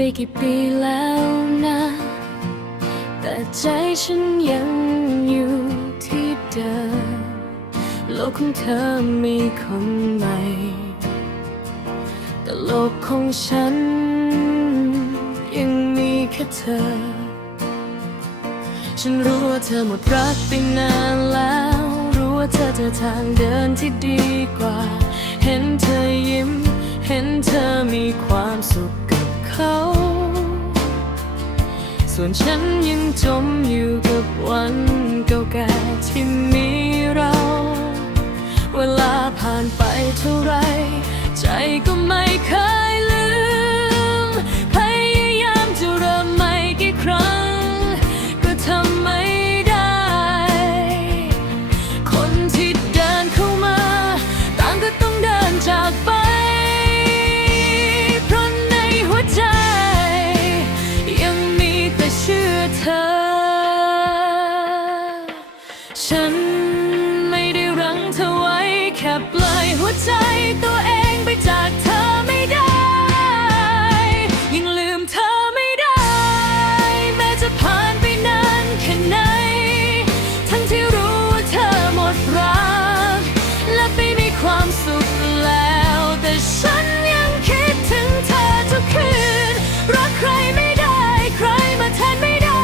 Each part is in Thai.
ไปกี่ปีแล้วนะแต่ใจฉันยังอยู่ที่เดิมโลกของเธอมีคนใหม่แต่โลกของฉันยังมีแค่เธอฉันรู้ว่าเธอหมดรักไปนานแล้วรู้ว่าเธอเจอทางเดินที่ดีกว่าเห็นเธอยิ้มเห็นเธอมีความสุขกับเขาส่วนฉันยังจมอยู่กับวันเก่าๆที่มีเราเวลาผ่านไปเท่าไรใจก็ไม่เคยลืมพยายามจะเริ่มใหม่กี่ครั้งก็ทำไม่ได้คนที่เดินเข้ามาต่างก็ต้องเดินจากไปเพราะในหัวใจยังมีแต่ชื่อเธอฉันไม่ได้รั้งเธอไว้แค่ปล่อยหัวใจตัวเองไปจากเธอไม่ได้ยังลืมเธอไม่ได้แม้จะผ่านไปนานแค่ไหนทั้งที่รู้ว่าเธอหมดรักและไม่มีความสุขแล้วแต่ฉันยังคิดถึงเธอทุกคืนรักใครไม่ได้ใครมาแทนไม่ได้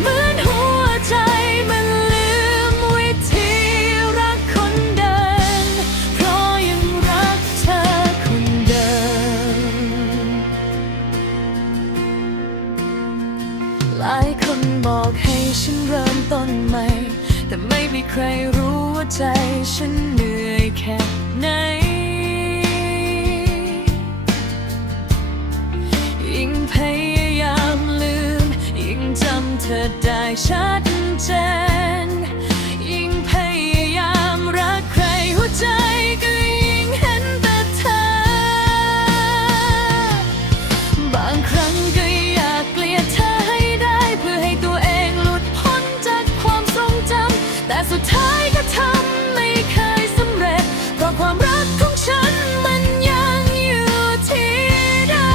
เหมือนหัวใจมันลืมวิธีรักคนเดิมเพราะยังรักเธอคนเดิมหลายคนบอกให้ฉันเริ่มต้นใหม่แต่ไม่มีใครรู้ว่าใจฉันเหนื่อยแค่ไหนยิ่งพยายามลืมยิ่งจำเธอได้ชัดเจนยิ่งพยายามรักใครหัวใจก็ยิ่งเห็นแต่เธอบางครั้งก็อยากเกลียดเธอให้ได้เพื่อให้ตัวเองหลุดพ้นจากความทรงจำแต่สุดท้ายก็ทำไม่เคยสำเร็จเพราะความรักของฉันมันยังอยู่ที่เดิ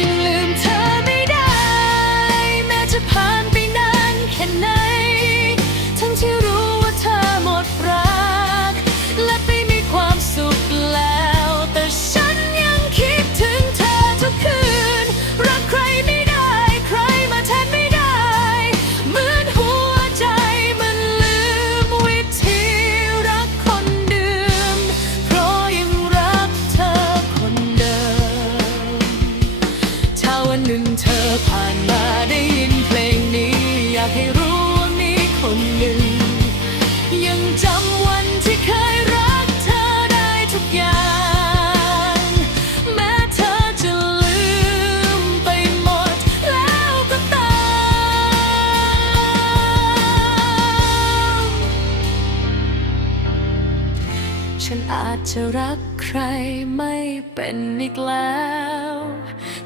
ยังลืมเธอไม่ได้แม้จะผ่านไปนานแค่ไหนทั้งที่รู้ว่าเธอหมดรักและไม่มีความสุขแล้วแต่ฉันยังคิดถึงเธอทุกคืนรักใครไม่ได้ใครมาแทนไม่ได้เหมือนหัวใจมันลืมวิธีรักคนเดิมเพราะยังรักเธอคนเดิม ถ้าวันหนึ่งเธอผ่านมาได้ยินเพลงนี้อยากให้รู้ว่ามีคนหนึ่งยังจำวันที่เคยรักเธอได้ทุกอย่างแม้เธอจะลืมไปหมดแล้วก็ตามฉันอาจจะรักใครไม่เป็นอีกแล้ว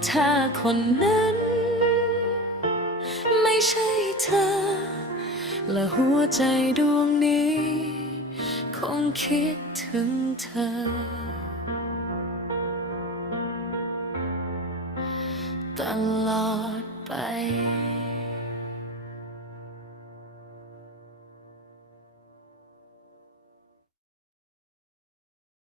ถ้าคนนั้นไม่ใช่เธอและหัวใจดวงนี้คงคิดถึงเธอตลอดไป